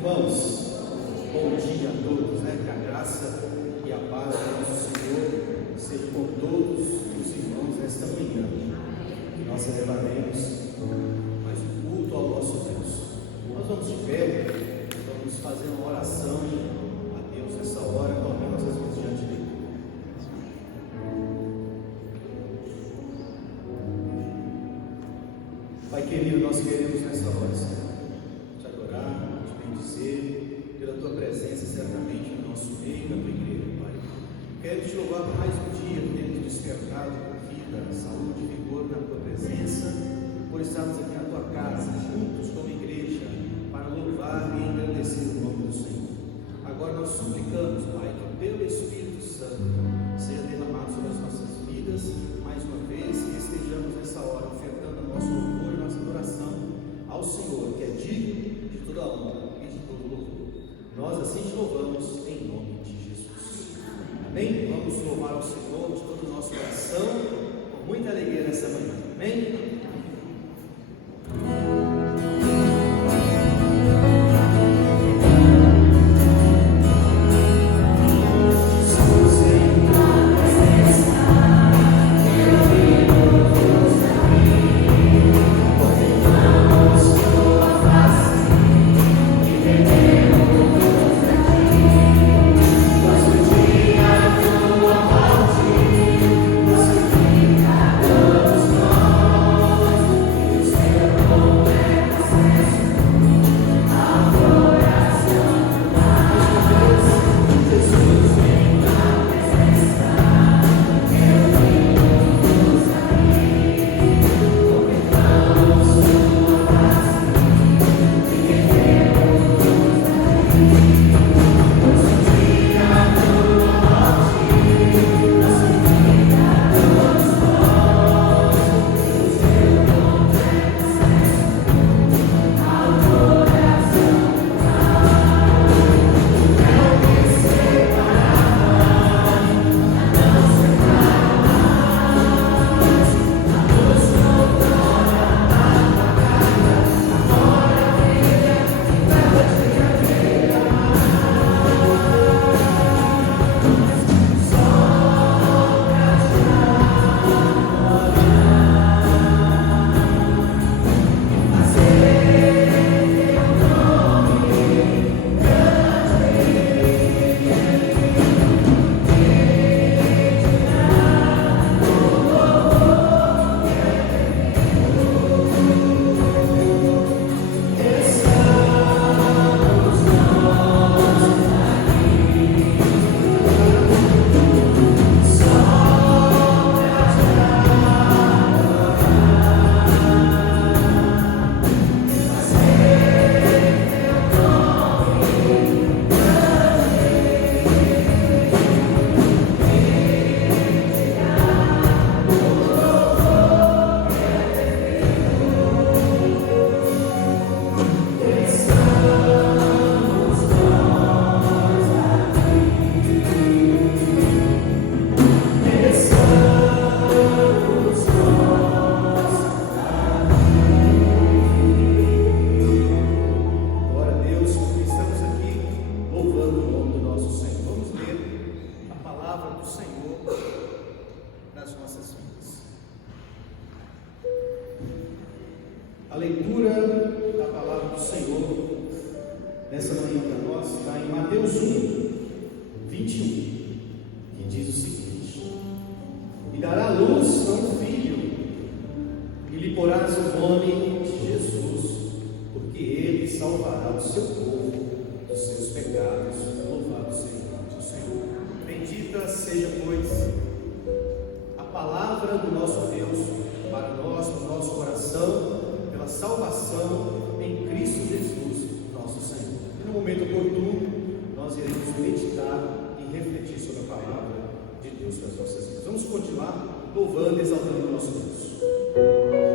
Irmãos, bom dia a todos, né? Que a graça e a paz do nosso Senhor seja com todos os irmãos nesta manhã. Que nós elevaremos mais um culto ao nosso Deus. Nós vamos de pé, vamos fazer uma oração a Deus nessa hora, colocamos as mãos diante dele. Pai querido, nós queremos nessa hora, Senhor, te adorar, te bendizer pela tua presença certamente no nosso meio, na tua igreja, Pai. Quero te louvar por mais um dia, por ter despertado com vida, saúde e vigor na tua presença, por estarmos aqui na tua casa, juntos como igreja, para louvar e engrandecer o nome do Senhor. Agora nós suplicamos, Pai, que pelo Espírito Santo seja derramado sobre as nossas vidas, mais uma vez, e estejamos nessa hora ofertando o nosso louvor e nossa adoração ao Senhor, que é digno de toda a honra e de todo louvor. Nós assim te louvamos em nome de Jesus. Amém? Vamos louvar ao Senhor de todo o nosso coração, com muita alegria nessa manhã. Amém? A leitura da palavra do Senhor nessa manhã para nós está em Mateus 1, 21, que diz o seguinte: e dará luz a um filho, e lhe porás o nome de Jesus, porque ele salvará o seu povo dos seus pecados. Louvado seja o nome do Senhor. Bendita seja, pois, a palavra do nosso Deus para nós, no nosso coração, pela salvação em Cristo Jesus, nosso Senhor. E no momento oportuno, nós iremos meditar e refletir sobre a palavra de Deus para as nossas vidas. Vamos continuar louvando e exaltando o nosso Deus.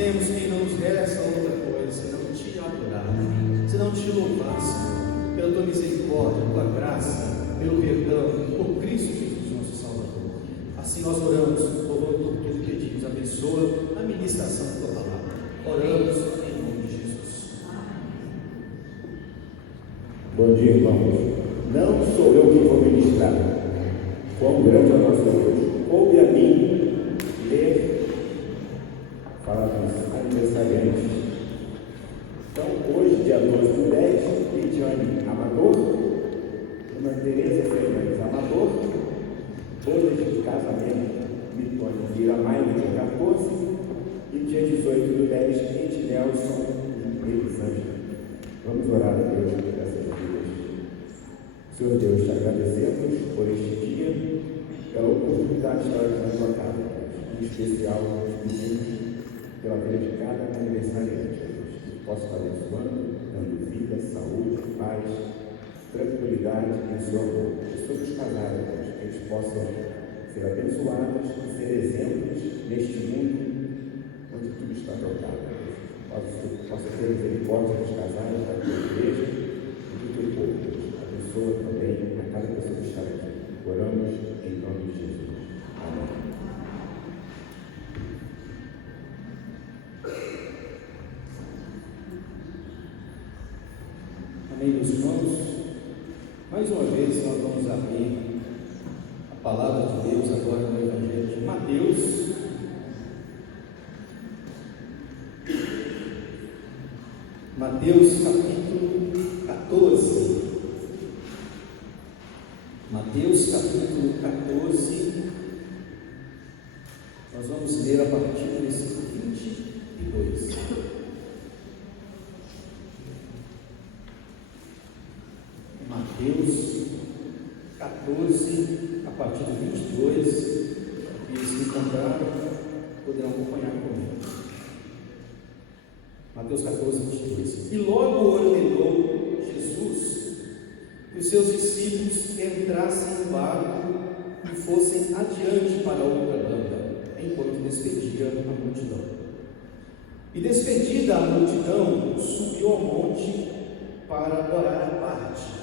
dizemos que não nos resta outra coisa senão te adorar, senão te louvar, Senhor, pela tua misericórdia, tua graça, pelo perdão, por Cristo Jesus, nosso Salvador. Assim nós oramos, louvando por tudo que pedimos, abençoa a ministração da tua palavra. Oramos em nome de Jesus. Bom dia, irmãos. Não sou eu que vou ministrar. Quão grande é o nosso Deus. Coube a mim ler, falar dos aniversariantes. Então, hoje, dia 12/10, Lidiane Amador, Irmã Tereza Fernandes Amador, boda de casamento, Vitônia Vira Maio, dia 14, e dia 18/10, Ed Nelson e Elisângela. Vamos orar a Deus por essas vidas. Senhor Deus, te agradecemos por este dia, pela oportunidade de estar aqui na tua casa, em especial, nos pedimos pela vida de cada aniversariante, que possa estar abençoando, dando vida, saúde, paz, tranquilidade e o Senhor amor. E sobre os casais, que eles possam ser abençoados e ser exemplos neste mundo onde tudo está trocado. Possa ter misericórdia dos casais, da tua igreja e do teu povo. Abençoa também a cada pessoa que está aqui. Oramos em nome de Jesus. Amém. Amém, meus irmãos. Mais uma vez nós vamos abrir a palavra de Deus agora no Evangelho de Mateus. Mateus capítulo 14. Mateus capítulo 14. Nós vamos ler a partir do versículo 22. Mateus 14, a partir do 22, e os que encontraram poderão acompanhar comigo. Mateus 14, 22. E logo ordenou Jesus que os seus discípulos entrassem no barco e fossem adiante para outra banda, enquanto despedia a multidão. E despedida a multidão, subiu ao monte para orar à parte.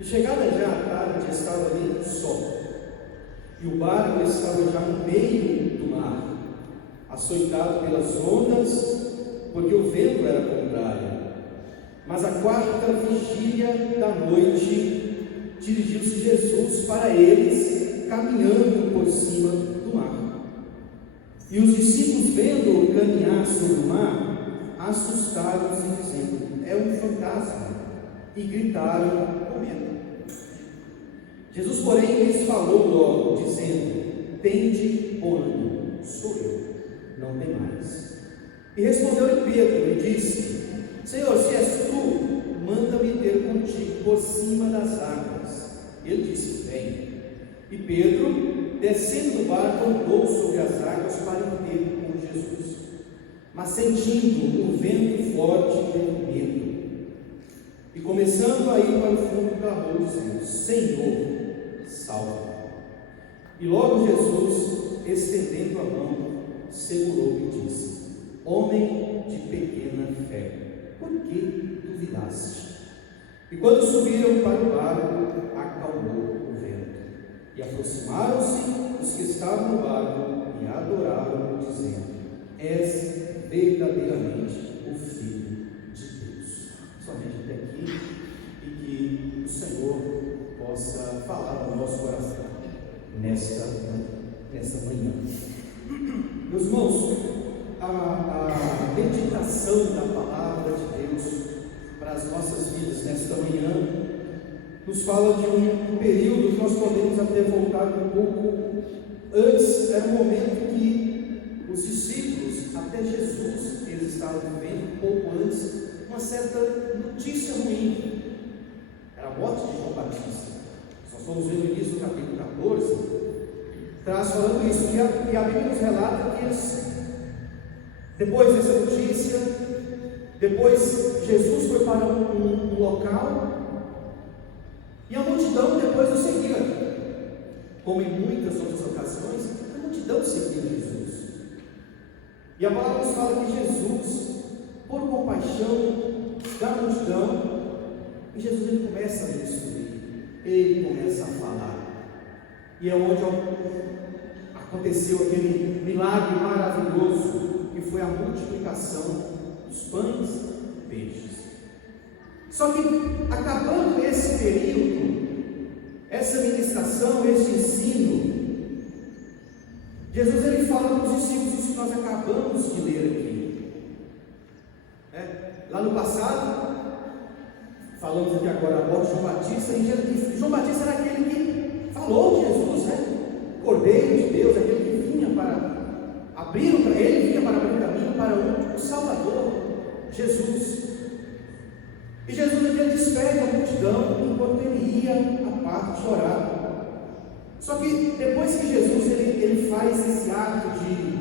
E chegada já a tarde, estava ali só, e o barco estava já no meio do mar, açoitado pelas ondas, porque o vento era contrário. Mas à quarta vigília da noite, dirigiu-se Jesus para eles, caminhando por cima do mar. E os discípulos, vendo-o caminhar sobre o mar, assustaram-se, dizendo: é um fantasma, e gritaram com medo. Jesus, porém, lhes falou logo, dizendo: tende bom ânimo, sou eu, não tem mais. E respondeu-lhe Pedro e disse: Senhor, se és tu, manda-me ter contigo por cima das águas. Ele disse: vem. E Pedro, descendo do barco, andou sobre as águas para ir ter com Jesus. Mas sentindo o vento forte, teve medo. E começando a ir para o fundo, clamou, dizendo: Senhor, salva-me. E logo Jesus, estendendo a mão, segurou e disse: homem de pequena fé, por que duvidaste? E quando subiram para o barco, acalmou o vento. E aproximaram-se os que estavam no barco e adoraram, dizendo: és verdadeiramente o Filho de Deus. Somente até aqui, e que o Senhor possa falar no nosso coração nesta manhã. Meus irmãos, a meditação da palavra de Deus para as nossas vidas nesta manhã nos fala de um período que nós podemos até voltar um pouco antes. Era um momento que os discípulos, até Jesus, eles estavam vivendo um pouco antes uma certa notícia ruim. Era a morte de João Batista. Nós estamos vendo o início do capítulo 14, traz falando isso, e a Bíblia nos relata que eles, depois dessa notícia, depois Jesus foi para um local, e a multidão depois o seguia, como em muitas outras ocasiões, a multidão seguia Jesus. E E a palavra nos fala que Jesus, por compaixão da multidão, e Jesus ele começa a instruir, ele começa a falar. E é onde aconteceu aquele milagre maravilhoso, que foi a multiplicação dos pães e peixes. Só que, acabando esse período, essa ministração, esse ensino, Jesus ele fala para os discípulos isso que nós acabamos de ler aqui. Lá no passado, falamos aqui agora a morte de João Batista, e João Batista era aquele que falou de Jesus, Cordeiro de Deus, aquele que vinha para abrir para ele, vinha para abrir caminho para o Salvador, Jesus. E Jesus ele despede a multidão enquanto ele ia à parte orar. Só que depois que Jesus ele faz esse ato de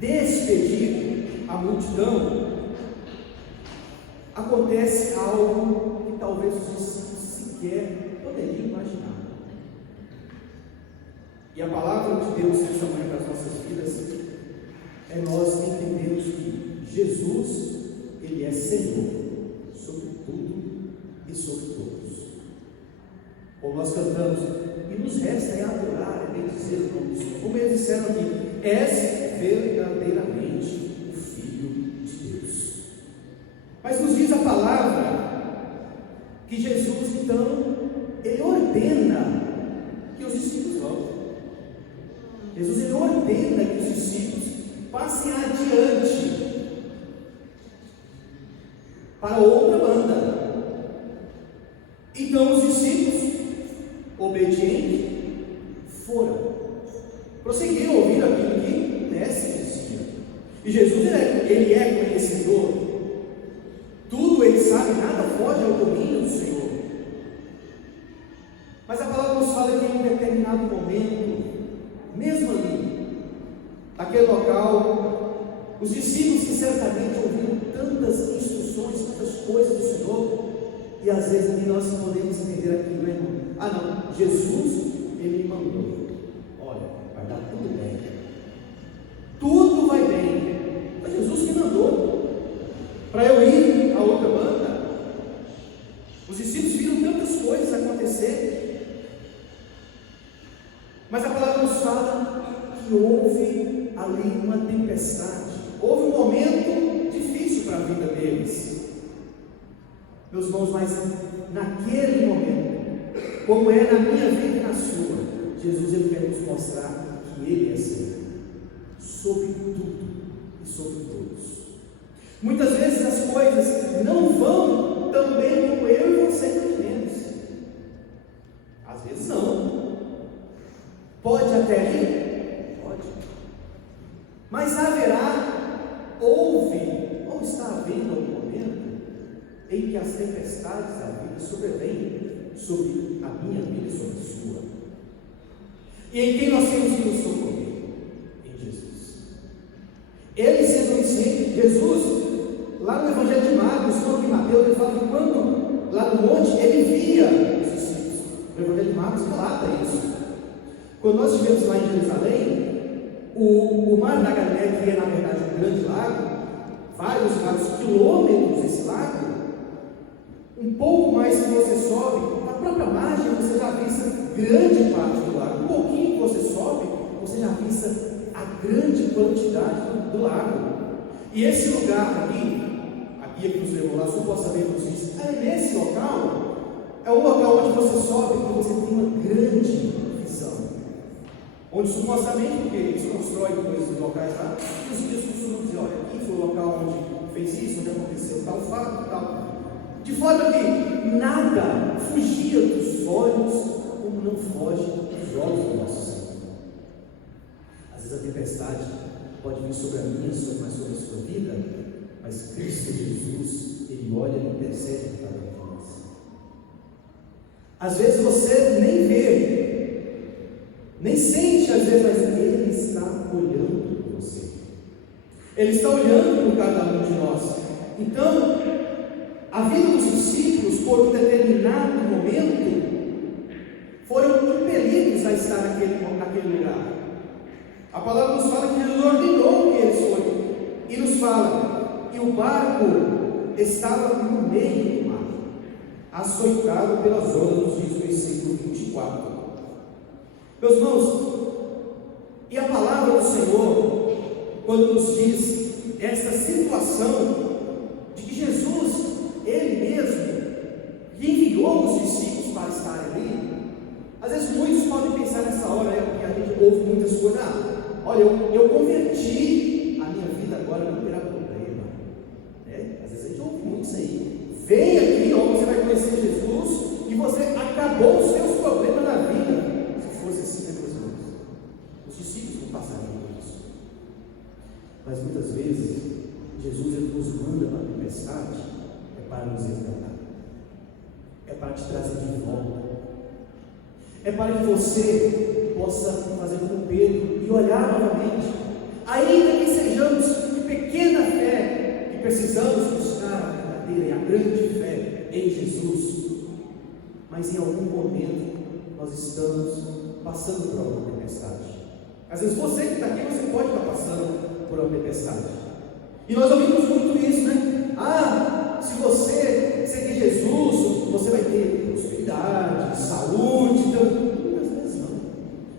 despedir a multidão, acontece algo que talvez os discípulos sequer poderiam imaginar. E a palavra de Deus nessa manhã para as nossas vidas é nós entendermos que Jesus ele é Senhor sobre tudo e sobre todos. Como nós cantamos, e nos resta é adorar, é bendizer o nome do Senhor. Como eles disseram aqui, és verdadeiramente o Filho de Deus. Mas nos diz a palavra que Jesus então ele ordena que os discípulos vão. Jesus ele ordena que os discípulos passem adiante para outra banda. Então os discípulos, obedientes, foram. Prosseguiram ouvir aquilo que o mestre dizia. E Jesus ele é conhecedor. Tudo ele sabe, nada foge ao domínio do Senhor. Mas a palavra nos fala que em um determinado momento, mesmo ali, naquele local, os discípulos que certamente ouviram tantas instruções, tantas coisas do Senhor, e às vezes ali nós podemos entender aquilo, irmão. Não, Jesus, ele me mandou. Olha, vai dar tudo bem. Tudo vai bem. Foi Jesus que mandou. Para eu ir a outra banda. Os discípulos viram tantas coisas acontecer. Mas a palavra nos fala que houve ali uma tempestade. Houve um momento difícil para a vida deles. Meus irmãos, mas naquele momento, como é na minha vida e na sua, Jesus ele quer nos mostrar que ele é Senhor sobre tudo e sobre todos. Muitas vezes as coisas não vão tão bem como eu e você queremos. Às vezes não. Pode até ir? Pode. Mas houve, ou está havendo algum momento em que as tempestades da vida sobrevêm sobre a minha vida e sobre a sua. E em quem nós temos que nos socorrer? Em Jesus. Ele sendo isso, Jesus, lá no Evangelho de Marcos, no Mateus, ele fala que quando lá no monte ele via os discípulos. O Evangelho de Marcos relata isso. Quando nós estivemos lá em Jerusalém, o mar da Galileia, que é na verdade um grande lago, vários quilômetros desse lago, um pouco mais que você sobe, na própria margem você já vista grande parte do lago. Um pouquinho que você sobe, você já vista a grande quantidade do lago. E esse lugar aqui, a guia que nos levou lá, supostamente nos disse, nesse local, é um local onde você sobe e você tem uma grande visão. Onde supostamente, porque eles constroem coisas locais lá, os índios costumam dizer, olha, aqui foi o local onde fez isso, onde aconteceu tal fato, tal. De forma que nada fugia dos olhos, como não foge dos olhos do nosso Senhor. Às vezes a tempestade pode vir sobre a minha, mas sobre a sua vida, mas Cristo Jesus, Ele olha e intercede por cada um de nós. Às vezes você nem vê, nem sente, às vezes, mas Ele está olhando por você. Ele está olhando por cada um de nós. Então, a vida dos discípulos, por um determinado momento, foram impelidos a estar naquele lugar. A palavra nos fala que Jesus ordenou que eles fossem. barco estava no meio do mar, açoitado pelas ondas, nos diz o versículo 24. Meus irmãos, e a palavra do Senhor, quando nos diz essa situação de que Jesus, Ele mesmo, enviou os discípulos para estarem ali, às vezes muitos podem pensar nessa hora, porque a gente ouve muitas coisas, olha, eu converti, a minha vida agora não terá problema, às vezes a gente ouve muito isso aí, vem aqui, você vai conhecer Jesus, e você acabou os seus problemas na vida. Se fosse assim, meus irmãos, os discípulos não passariam por isso. Mas muitas vezes, Jesus ele nos manda para a tempestade, para nos resgatar, para te trazer de volta, para que você possa fazer como Pedro e olhar novamente, ainda que sejamos de pequena fé, que precisamos buscar a verdadeira e a grande fé em Jesus, mas em algum momento nós estamos passando por alguma tempestade. Às vezes você que está aqui, você pode estar passando por uma tempestade, e nós ouvimos muito isso, se você seguir Jesus, você vai ter prosperidade, saúde. Então, às vezes não.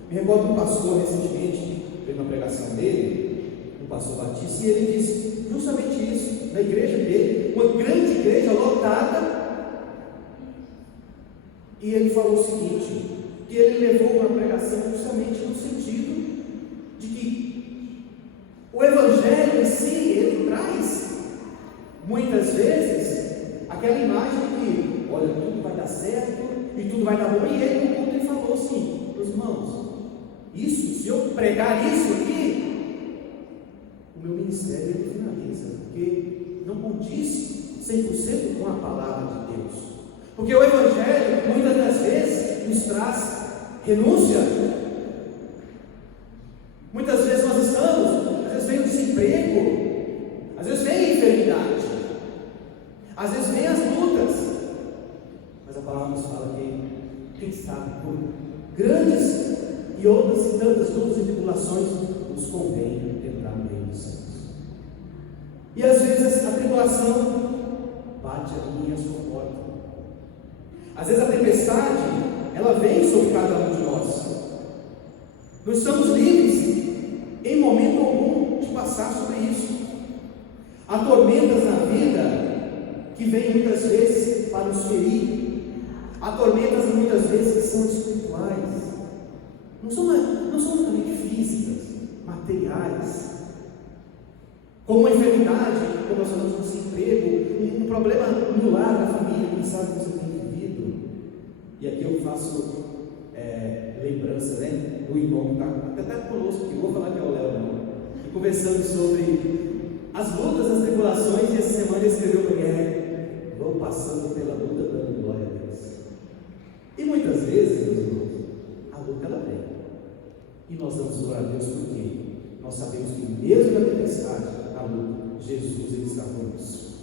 Me recordo um pastor recentemente, veio uma pregação dele, um pastor Batista, e ele disse justamente isso, na igreja dele, uma grande igreja lotada, e ele falou o seguinte, que ele levou uma pregação justamente no sentido de que o Evangelho em si, ele traz muitas vezes aquela imagem de que, olha, tudo vai dar certo e tudo vai dar bom, e ele no culto ele falou assim, meus irmãos, se eu pregar isso aqui, o meu ministério ele finaliza, porque não condiz 100% com a palavra de Deus, porque o Evangelho muitas das vezes nos traz renúncia. Muitas vezes nós estamos, às vezes vem o desemprego, às vezes vem a enfermidade, às vezes vem as lutas, mas a palavra nos fala que, quem sabe, por grandes e outras e tantas lutas e tribulações, nos convém entrar no reino dos céus. E às vezes a tribulação bate ali a sua porta, às vezes a tempestade, ela vem sobre cada um de nós. Não estamos livres, em momento algum, de passar sobre isso. Há tormentas na vida que vêm muitas vezes para nos ferir. Há tormentas muitas vezes que são espirituais. Não são também físicas, materiais. Como uma enfermidade, como nós falamos, um desemprego, um problema no lar da família, quem sabe você tem vivido. E aqui eu faço lembrança, do irmão que está até conosco, que vou falar que é o Léo, não. E conversando sobre as lutas, as tribulações, e essa semana ele escreveu para mim, vão passando pela luta dando glória a Deus. E muitas vezes, meus irmãos, a luta ela vem. E nós damos glória a Deus porque nós sabemos que mesmo na tempestade, na luta, Jesus ele está conosco.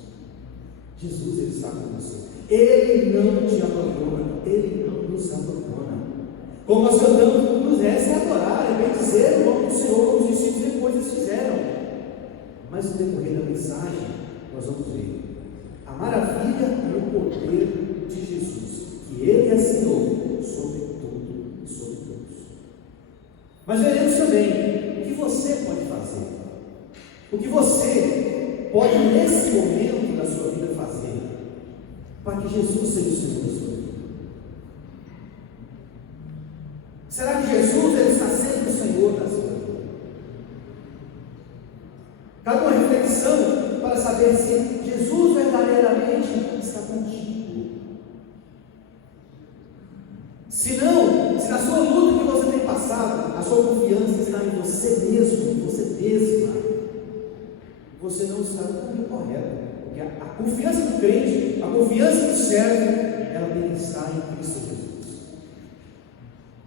Jesus ele está conosco. Ele não te abandona, Ele não nos abandona. Como nós cantamos, nos resta adorar, bem dizer o nome do Senhor, como os discípulos depois eles fizeram. Mas no decorrer da mensagem, nós vamos ver a maravilha e o poder de Jesus, que Ele assinou sobre tudo e sobre todos. Mas veremos também o que você pode fazer, o que você pode nesse momento da sua vida fazer, para que Jesus seja o Senhor da sua vida. Será que Jesus ele está sendo o Senhor da sua vida? Cabe uma reflexão para saber se Jesus verdadeiramente está contigo. Se não, se na sua luta que você tem passado, a sua confiança está em você mesmo, em você mesma, você não está no caminho correto. Porque a confiança do crente, a confiança do servo, ela tem que estar em Cristo Jesus.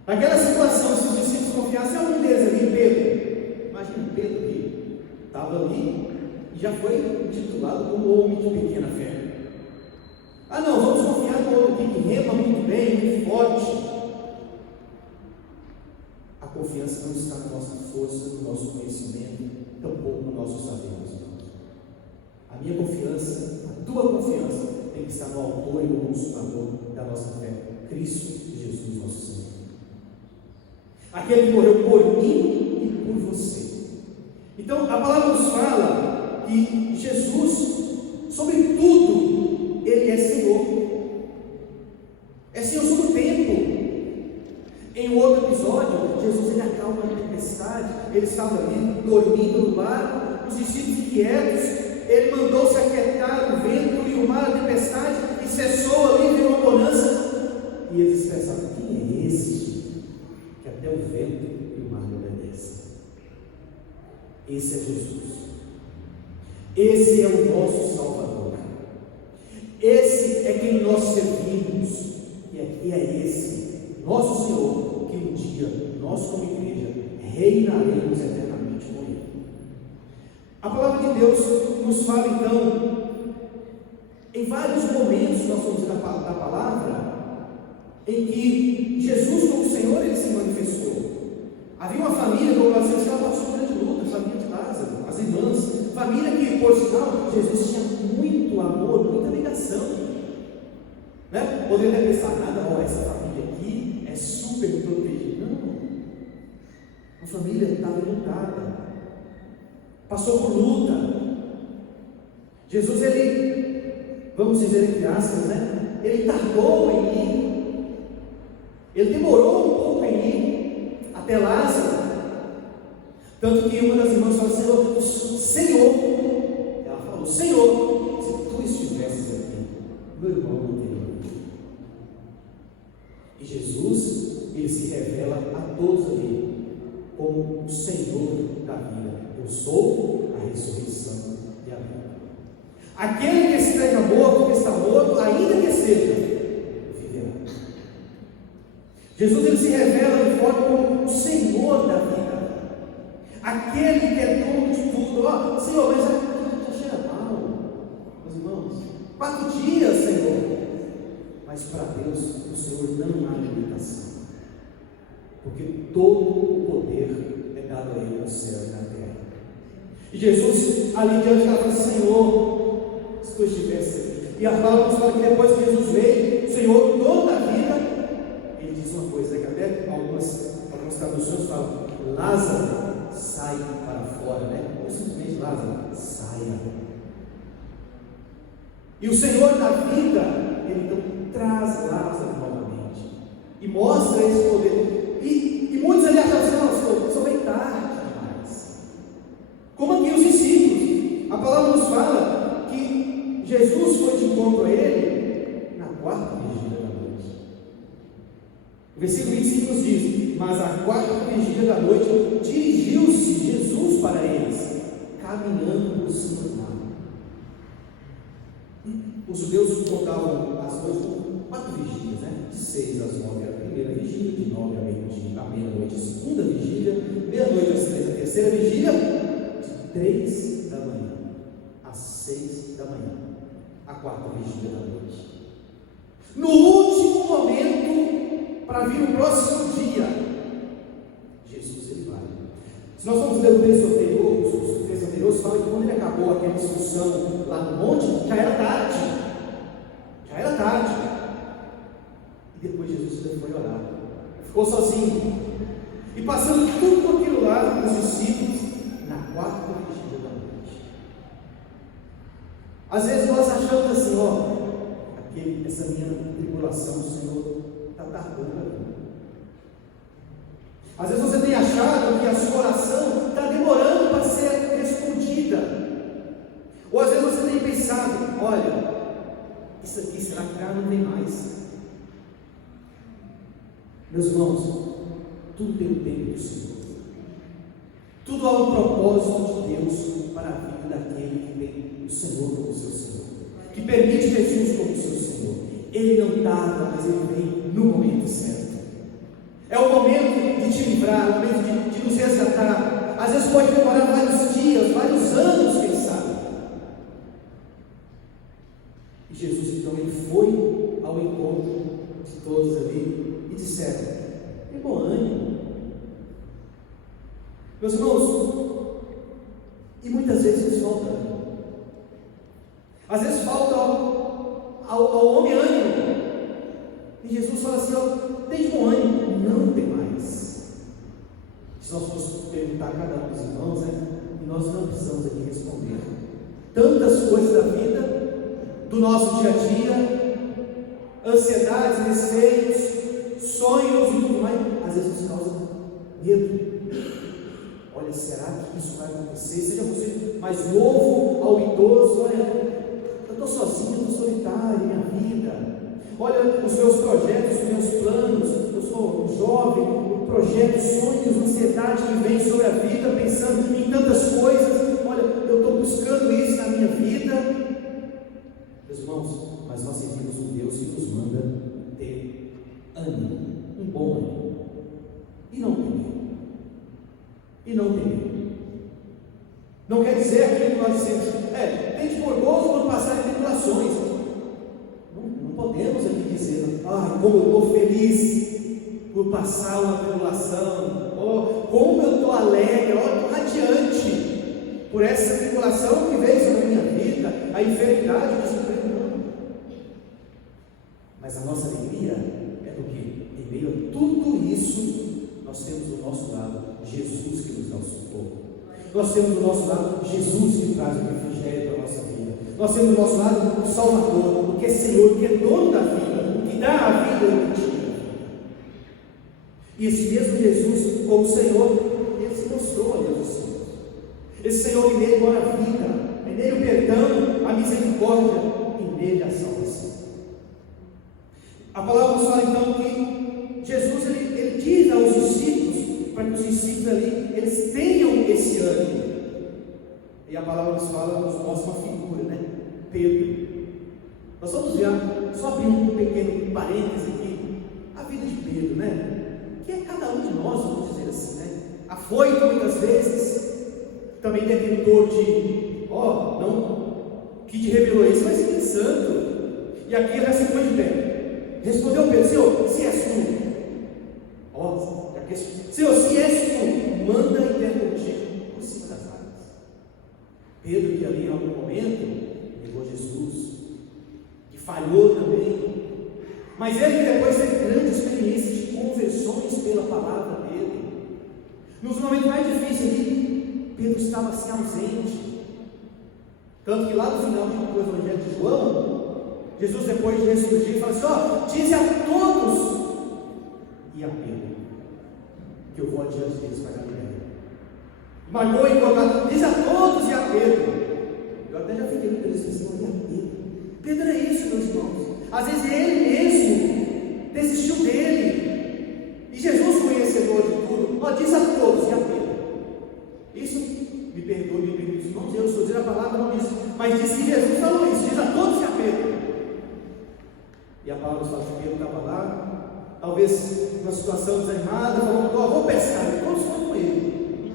Naquela situação, se os discípulos confiassem, algum deles ali, Pedro, imagina Pedro que estava ali e já foi intitulado como homem de pequena fé. Não, vamos confiar no outro aqui que rema muito bem, muito forte. A confiança não está na nossa força, no nosso conhecimento, tampouco no nosso saber. A minha esperança, a tua confiança tem que estar no autor e no consumador da nossa fé, Cristo Jesus, nosso Senhor. Aquele que morreu por mim e por você. Então, a palavra nos fala que Jesus, sobre tudo, Ele é Senhor. É Senhor sobre o tempo. Em um outro episódio, Jesus ele acalma a tempestade. Ele estava ali, dormindo no barco, os discípulos inquietos. Ele mandou se aquietar o vento e o mar, a tempestade, e cessou ali, virou uma bonança. E eles pensaram: quem é este que até o vento e o mar lhe obedecem? Esse é Jesus. Esse é o nosso Salvador. Esse é quem nós servimos. E é esse nosso Senhor que um dia nós, como igreja, reinaremos eternamente com Ele. A palavra de Deus nos fala então, em vários momentos nós vamos ver da palavra, em que Jesus como Senhor Ele se manifestou. Havia uma família no Brasil que estava passando grande luta, a família de Lázaro, as irmãs, família que, por sinal, Jesus tinha muito amor, muita ligação. Né? Poderia pensar, nada, essa família aqui é super protegida. Não, a família estava lutada, passou por luta. Jesus, ele, vamos dizer entre aspas, né? Ele tardou em ir, ele demorou um pouco em ir até Lázaro. Tanto que uma das irmãs falou: Senhor, ela falou: Senhor, se tu estivesses aqui, meu irmão não teria. E Jesus, ele se revela a todos ali como o Senhor da vida. Eu sou a ressurreição e a vida. Aquele que esteja morto, que está morto, ainda que esteja, viverá. Jesus, ele se revela de forma como o Senhor da vida. Aquele que é dono de tudo. Senhor, mas já cheira mal, meus irmãos. 4 dias, Senhor. Mas para Deus, o Senhor não há limitação, porque todo o poder é dado a Ele no céu e na terra. E Jesus, ali diante, ela falou: Senhor, se tu estivesse aqui. E a palavra nos fala que depois que Jesus veio, o Senhor, dono da vida, Ele diz uma coisa, que até algumas traduções falam: Lázaro, sai para fora, né? Ou simplesmente: Lázaro, saia. E o Senhor da vida, Ele então traz Lázaro novamente e mostra esse poder. E muitos ali acham assim: só vem tarde demais. Como aqui os discípulos, a palavra nos fala que Jesus foi de encontro a ele na 4ª vigília da noite. O versículo 25 nos diz: mas à 4ª vigília da noite dirigiu-se Jesus para eles, caminhando por cima do mar. Os judeus contavam as noites com 4 vigílias, né? De 6 às 9 era a primeira vigília, de 9 à meia-noite a segunda vigília, meia-noite às 3 a terceira vigília, de 3 da manhã às 6 da manhã, a 4ª vigília da noite. No último momento, para vir o próximo dia, Jesus ele vai. Se nós formos ler o texto anterior, os textos anteriores falam que quando ele acabou aquela discussão lá no monte, já era tarde. Já era tarde. E depois Jesus foi orar. Ficou sozinho. E passando tudo aquilo lá, os discípulos, na 4ª vigília da noite. Às vezes nós achamos assim: essa minha tribulação, o Senhor está tardando. Às vezes você tem achado que a sua oração está demorando para ser respondida. Ou às vezes você tem pensado: olha, isso aqui será que já não tem mais? Meus irmãos, tudo tem o tempo do Senhor. Tudo há um propósito de Deus para a vida daquele que tem o Senhor como seu Senhor, que permite Jesus como seu Senhor. Ele não tarda, mas Ele vem no momento certo. É o momento de te livrar, é o momento de nos resgatar. Às vezes pode demorar vários dias, vários anos, quem sabe. E Jesus então ele foi ao encontro de todos ali e disseram: tem bom ânimo. Meus irmãos, e muitas vezes nos falta ânimo. Às vezes falta ao homem ânimo. E Jesus fala assim: tem de bom ânimo, não tem mais. Se nós fossemos perguntar a cada um dos irmãos, nós não precisamos aqui responder. Tantas coisas da vida, do nosso dia a dia, ansiedades, receios, sonhos e tudo mais, às vezes nos causa medo. Olha, será que isso vai acontecer? Seja você mais novo ao idoso, olha, eu estou sozinho, eu estou solitário em minha vida. Olha os meus projetos, os meus planos. Eu sou um jovem, projetos, sonhos, ansiedade que vem sobre a vida, pensando em tantas coisas. Olha, eu estou buscando isso na minha vida. Meus irmãos, mas nós servimos um Deus que nos manda ter ânimo, um bom ânimo, e não temer. E não temer. Não quer dizer aquilo que nós dizemos, tente por gozo quando passarem tribulações. Não podemos aqui dizer, como eu estou feliz por passar uma tribulação, como eu estou alegre, estou radiante por essa tribulação que veio sobre a minha vida, a enfermidade, o desemprego. Não. Mas a nossa alegria é do que? Em meio a tudo isso, nós temos do nosso lado Jesus que nos dá o socorro. Nós temos do nosso lado Jesus que traz o refrigério para a nossa vida. Nós temos do nosso lado o Salvador, o que é Senhor, o que é dono da vida, o que dá a vida e o que tira. E esse mesmo Jesus, como Senhor, ele se mostrou a Deus. Esse Senhor, em nele mora a vida, em nele o perdão, a misericórdia, em nele a salvação. A palavra nos fala então que Jesus ele diz aos discípulos, para que os discípulos ali, eles tenham esse ânimo. E a palavra nos fala, nos mostra uma figura, né? Pedro. Nós vamos ver, só abrir um pequeno parêntese aqui, a vida de Pedro, né? Que é cada um de nós, vamos dizer assim, né? Afoito muitas vezes, também detentor de, que te revelou isso, mas que santo. E aqui ele já se põe de pé. Respondeu Pedro: Senhor, se és tu. Senhor, se és tu, manda e der contigo por cima das águas. Pedro, que ali em algum momento negou Jesus, que falhou também, mas ele que depois teve grande experiência de conversões pela palavra dele. Nos momentos mais difíceis ali, Pedro estava assim ausente. Tanto que lá no final do Evangelho de João, Jesus, depois de ressurgir, fala assim: diz a todos e a Pedro que eu vou adiante deles para Galileia. Marcou em contato, diz a todos e a Pedro. Eu até já fiquei muito feliz pensando, e a Pedro? Pedro é isso, meus irmãos. Às vezes ele mesmo desistiu dele. E Jesus, conhecedor de tudo, diz a todos e a Pedro. Isso, me perdoe, irmãos, eu estou dizendo a palavra, não diz, mas diz que Jesus falou isso, diz a todos e a Pedro. E a palavra nos fala que Pedro estava lá, talvez numa situação desanimada, falando: vou pescar, e todos foram com ele.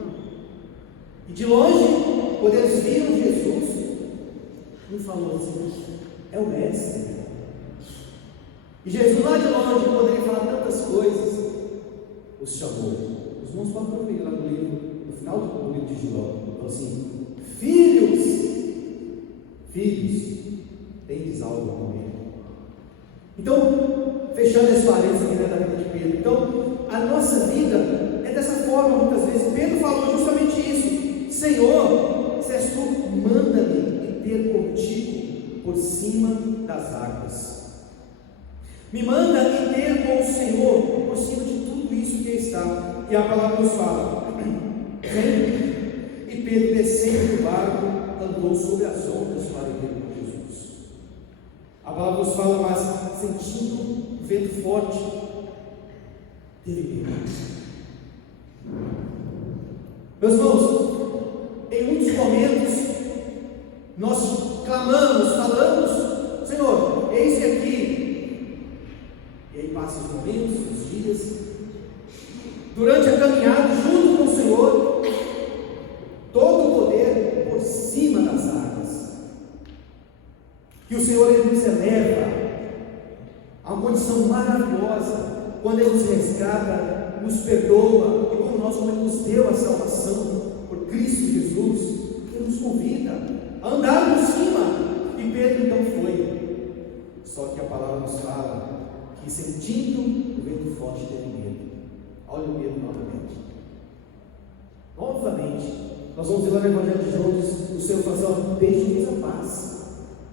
E de longe, quando eles viram Jesus, um falou assim: é o mestre. E Jesus lá de longe poderia falar tantas coisas, os chamou. Os irmãos podem conferir lá no livro, no final do livro de João, falou assim: filhos, tendes algo a comer. Então, fechando esse parênteses aqui, da vida de Pedro, então, a nossa vida é dessa forma muitas vezes. Pedro falou justamente isso: Senhor, se és tu, manda-me e ter contigo por cima das águas. Me manda e ter com o Senhor por cima de tudo isso que está. E a palavra nos fala: e Pedro, descendo do barco, andou sobre as ondas para ir com Jesus. A palavra nos fala: mas sentindo um vento forte, teve medo. Meus irmãos, em muitos momentos nós clamamos, falamos: Senhor, eis aqui. E aí passam os momentos, os dias, durante a caminhada junto com o Senhor, todo o poder por cima das águas, que o Senhor ele nos eleva a uma condição maravilhosa, quando Ele nos resgata, nos perdoa, e como nós, como Ele nos deu a salvação por Cristo Jesus, Ele nos convida a andar por cima, E Pedro então foi. Só que a palavra nos fala que, sentindo o vento forte, teve medo. Olha o medo novamente. Novamente, nós vamos ver lá no Evangelho de João, o Senhor fala assim: deixe-nos a paz.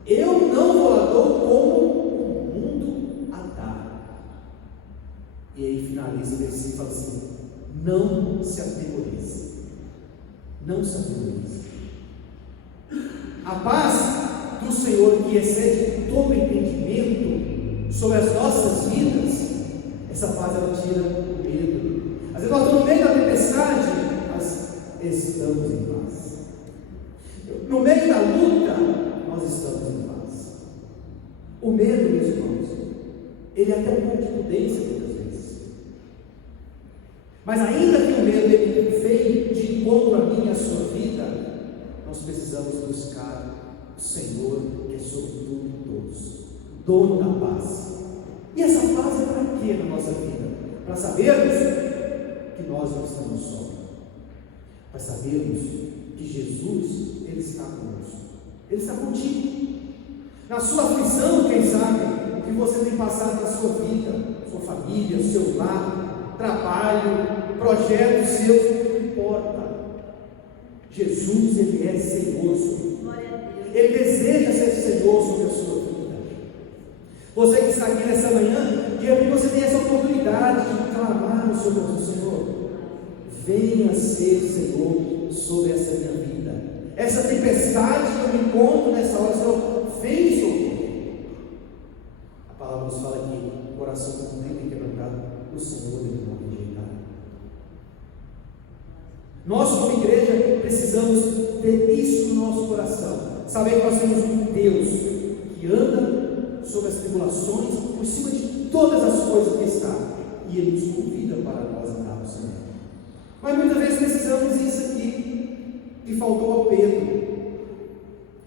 Eu não vou a dor como o mundo a dá. E aí finaliza o versículo e fala assim: não se atemorize. Não se atemorize. A paz do Senhor, que excede todo entendimento sobre as nossas vidas, essa paz ela tira o medo. Às vezes nós estamos no meio da tempestade, mas estamos em paz. No meio da luta, nós estamos em paz. O medo, meus irmãos, ele é até um pouco de prudência muitas vezes. Mas ainda que o medo ele veio de encontro a mim e a sua vida, nós precisamos buscar o Senhor, que é sobre tudo e todos, dono da paz. E essa paz é para quê na nossa vida? Para sabermos que nós não estamos só, para sabermos que Jesus, Ele está conosco, Ele está contigo. Na sua aflição, quem sabe, que você tem passado na sua vida, sua família, seu lar, trabalho, projetos seus, não importa. Jesus, Ele é Senhor. Ele deseja ser Senhor sobre a sua vida. Você que está aqui nessa manhã, dia que você tem essa oportunidade de clamar no seu coração: Senhor, venha ser Senhor sobre essa minha vida. Essa tempestade que eu me encontro nessa hora, Senhor, vem socorrer. A palavra nos fala que o coração contrito e quebrantado, o Senhor Ele não rejeitará. Nós, como igreja, precisamos ter isso no nosso coração. Saber que nós temos um Deus que anda sobre as tribulações, por cima de todas as coisas que está, e Ele nos convida para nós andarmos também. Mas muitas vezes precisamos disso aqui, que faltou ao Pedro.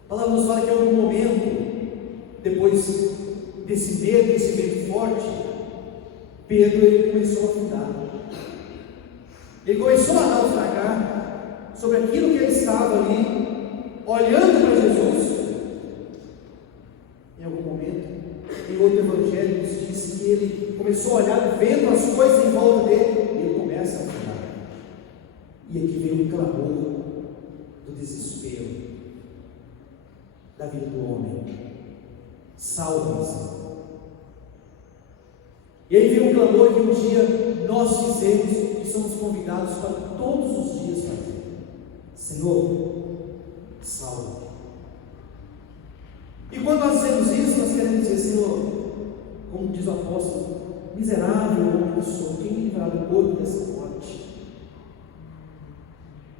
A palavra nos fala que em algum momento, depois desse medo forte, Pedro ele começou a afundar. Ele começou a naufragar sobre aquilo que ele estava ali, olhando para Jesus. Em algum momento, em outro evangelho, nos diz que ele começou a olhar, vendo as coisas em volta dele, e ele começa a afundar. E aqui vem o clamor do desespero da vida do homem: salva-nos. E aí vem um clamor que um dia nós fizemos e somos convidados para todos os dias fazer: Senhor, salva. E quando nós dizemos isso, nós queremos dizer: Senhor, como diz o apóstolo, miserável homem que sou, quem me livrará do corpo dessa morte?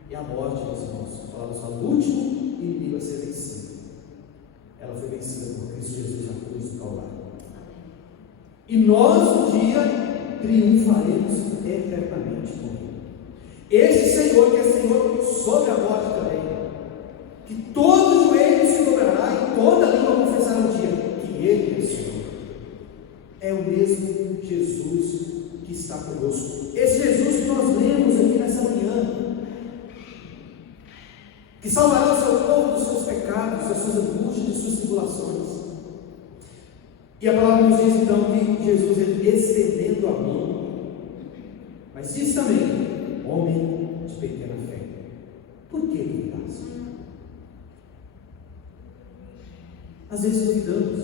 E a morte, meus irmãos, falamos só do último inimigo a ser vencido. Ela foi vencida por Cristo Jesus na cruz do Calvário. E nós um dia triunfaremos eternamente com Ele. Esse Senhor, que é Senhor sobre a morte também, que todo joelho se dobrará e toda língua confessará um dia que Ele é Senhor. É o mesmo Jesus que está conosco. Esse Jesus que nós lemos aqui nessa manhã, que salvará o seu povo dos seus pecados, das suas angústias, das suas tribulações. E a palavra nos diz então que Jesus, ele estendendo a mão, mas diz também: homem de pequena fé, por que duvidaste? Às vezes duvidamos,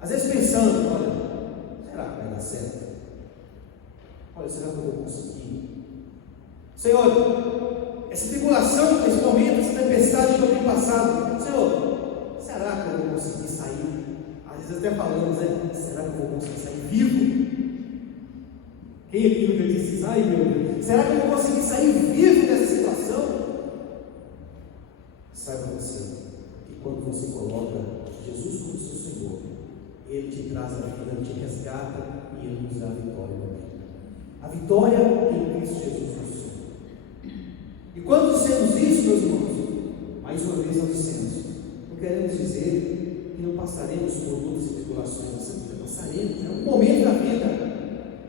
às vezes pensando: olha, será que vai dar certo? Olha, será que eu vou conseguir? Senhor, essa tribulação, esse momento, essa tempestade que eu tenho passado, Senhor, será que eu vou conseguir sair? Às vezes até falamos, né? Será que eu vou conseguir sair vivo? Quem aqui nunca disse: ai meu Deus, será que eu vou conseguir sair vivo dessa situação? Saiba você que quando você coloca Jesus como seu Senhor, Ele te traz a vida, Ele te resgata e Ele nos dá a vitória também. A vitória em Cristo Jesus nosso Senhor. E quando dissemos isso, meus irmãos, mais uma vez nós dissemos, não queremos dizer que não passaremos por lutas e tribulações nessa vida. Passaremos, é um momento da vida,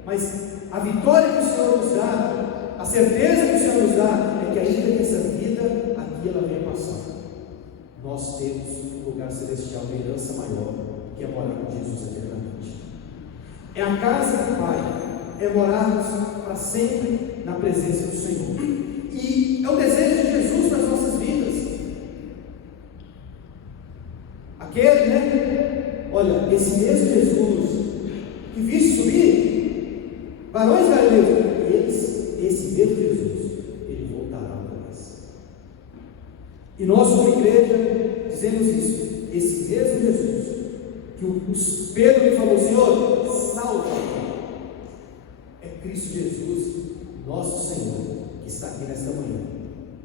mas a vitória que o Senhor nos dá, a certeza que o Senhor nos dá, é que ainda que essa vida aqui ela venha passar, nós temos um lugar celestial, uma herança maior, que é morar com Jesus eternamente. É a casa do Pai, é morarmos para sempre na presença do Senhor. E é o desejo de Jesus nas nossas vidas. Aquele, né? Olha, esse mesmo Jesus que viste subir, varões galileus, esse mesmo Jesus, ele voltará para nós. E nós, como igreja, dizemos isso. Esse mesmo Jesus, que o Pedro me falou, Senhor, salva, é Cristo Jesus, nosso Senhor, que está aqui nesta manhã,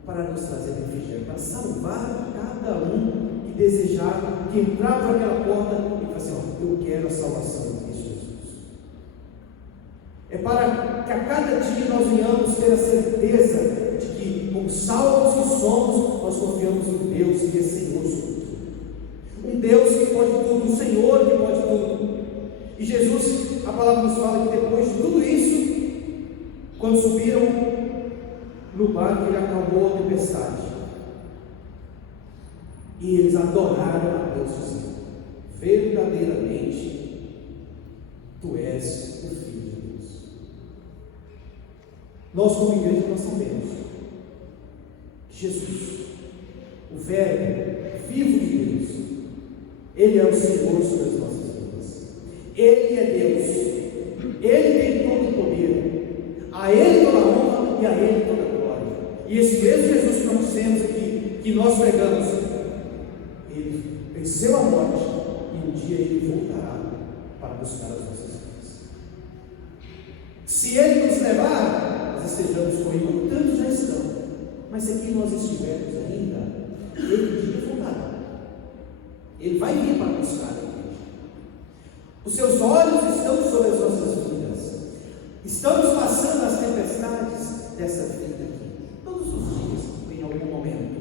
para nos trazer refrigério, para salvar cada um que desejar, que entrar por aquela porta e falar assim, ó, eu quero a salvação de Cristo Jesus. É para que a cada dia nós venhamos ter a certeza de que, como salvos que somos, nós confiamos em Deus que é Senhor sobre tudo. Um Deus que pode tudo, um Senhor que pode tudo. E Jesus, a palavra nos fala que depois de tudo isso, quando subiram no barco, ele acalmou a tempestade. E eles adoraram a Deus, dizendo, verdadeiramente, Tu és o Filho de Deus. Nós, como igreja, nós sabemos que Jesus, o Verbo vivo de Deus, Ele é o Senhor sobre as nossas vidas. Ele é Deus. Ele tem todo o poder. A Ele toda a honra e a Ele toda a glória. E esse mesmo Jesus que nós temos aqui, que nós pregamos, Ele venceu a morte e um dia Ele voltará para buscar as nossas vidas. Se Ele nos levar, nós estejamos com Ele, como tantos já estão. Mas se aqui nós estivermos ainda, Ele um dia voltará. Ele vai vir para buscar a igreja. Os seus olhos estão sobre as nossas vidas. Estamos passando as tempestades dessa vida aqui. Todos os dias, em algum momento.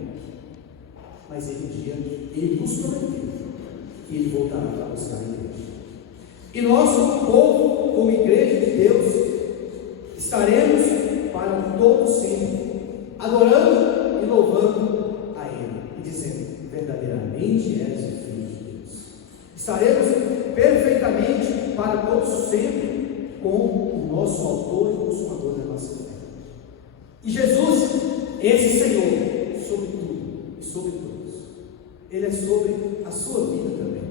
Mas um dia, Ele nos prometeu que Ele voltará para buscar a igreja. E nós, como povo, como igreja de Deus, estaremos para todo sempre, adorando e louvando a Ele. E dizendo, verdadeiramente és o Filho de Deus. Estaremos perfeitamente para todos sempre com o nosso autor e consumador da nossa fé. E Jesus, esse Senhor, sobre tudo e sobre todos, Ele é sobre a sua vida também,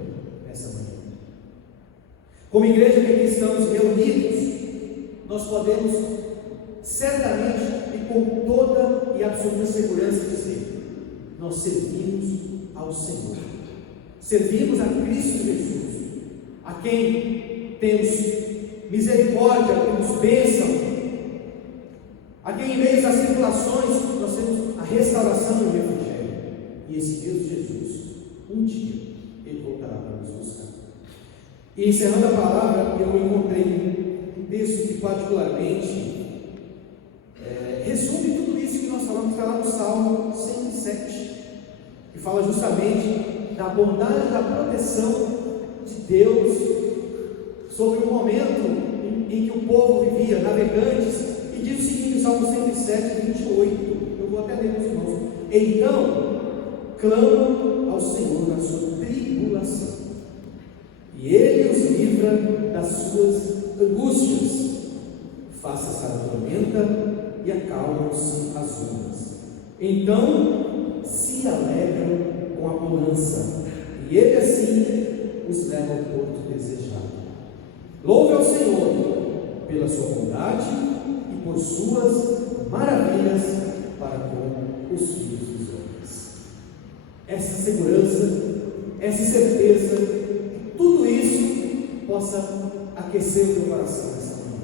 nessa manhã. Como igreja que aqui estamos reunidos, nós podemos certamente e com toda e absoluta segurança dizer, nós servimos ao Senhor, servimos a Cristo Jesus, a quem temos misericórdia, temos bênção, a quem em meio às tribulações nós temos a restauração do refrigério. E esse mesmo Jesus, um dia, Ele voltará para nos buscar. E encerrando a palavra, eu encontrei um texto que particularmente resume tudo isso que nós falamos, está lá no Salmo 107, que fala justamente da bondade e da proteção de Deus sobre o momento em que o povo vivia, navegantes, e diz o seguinte, Salmo 107, 28, eu vou até ler os irmãos. Então, clamam ao Senhor na sua tribulação, e Ele os livra das suas angústias, faça cessar a tormenta e acalmam-se as ondas. Então se alegram com a bonança, e Ele assim os leva ao porto desejado. Louve ao Senhor pela sua bondade e por suas maravilhas para com os filhos dos homens. Essa segurança, essa certeza, tudo isso possa aquecer o teu coração nessa manhã.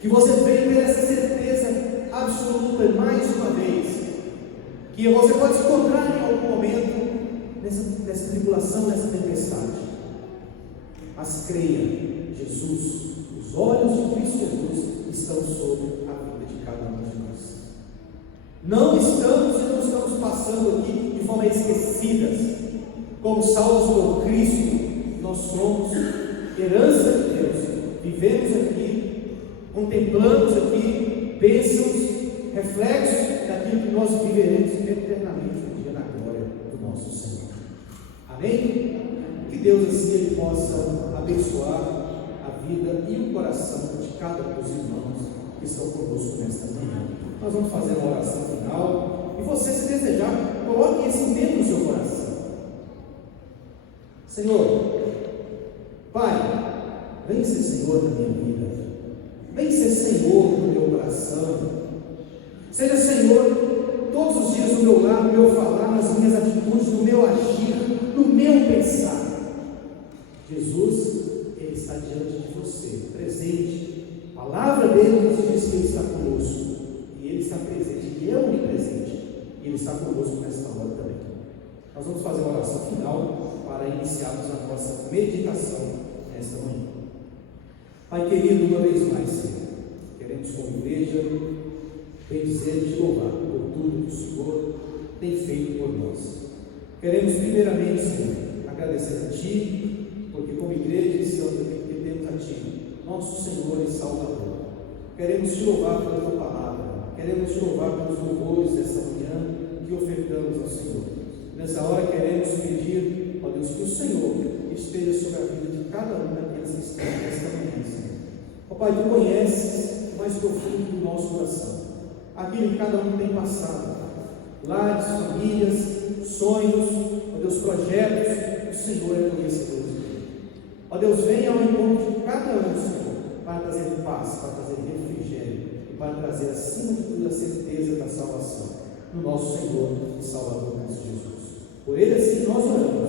Que você venha ter essa certeza absoluta mais uma vez, que você pode se encontrar em algum momento nessa tribulação, nessa tempestade, mas creia, Jesus, os olhos de Cristo Jesus estão sobre a vida de cada um de nós. Não estamos passando aqui de forma esquecidas, como salvos por Cristo. Nós somos herança de Deus, vivemos aqui, contemplamos aqui bênçãos, reflexos daquilo que nós viveremos eternamente um dia na glória do nosso Amém? Que Deus assim Ele possa abençoar a vida e o coração de cada um dos irmãos que estão conosco nesta manhã. Nós vamos fazer uma oração final, e você, se desejar, coloque esse medo no seu coração. Senhor, Pai, vem ser Senhor da minha vida, vem ser Senhor do meu coração, seja Senhor todos os dias no meu lar, no meu falar, nas minhas atitudes, no meu agir, no meu pensar. Jesus, Ele está diante de você, presente. A palavra dele nos diz que Ele está conosco, e Ele está presente, e é onipresente, e Ele está conosco nesta hora também. Nós vamos fazer uma oração final para iniciarmos a nossa meditação nesta manhã. Pai querido, uma vez mais, Senhor, queremos como igreja bendizer e te louvar por tudo que o Senhor tem feito por nós. Queremos primeiramente, Senhor, agradecer a Ti, porque como igreja temos a Ti, nosso Senhor e Salvador. Queremos te louvar pela Tua palavra, queremos te louvar pelos louvores desta manhã que ofertamos ao Senhor. Nessa hora queremos pedir, ó Deus, que o Senhor esteja sobre a vida de cada um daqueles que estão nesta manhã, Senhor. Ó Pai, Tu conheces o mais profundo do nosso coração, aquilo que cada um tem passado, lares, famílias, sonhos, ó Deus, projetos, o Senhor é conhecedor de tudo. Ó Deus, venha ao encontro de cada um, Senhor, para trazer paz, para trazer refrigério e para trazer acima de tudo a certeza da salvação no nosso Senhor e Salvador Cristo Jesus. Por Ele assim nós oramos.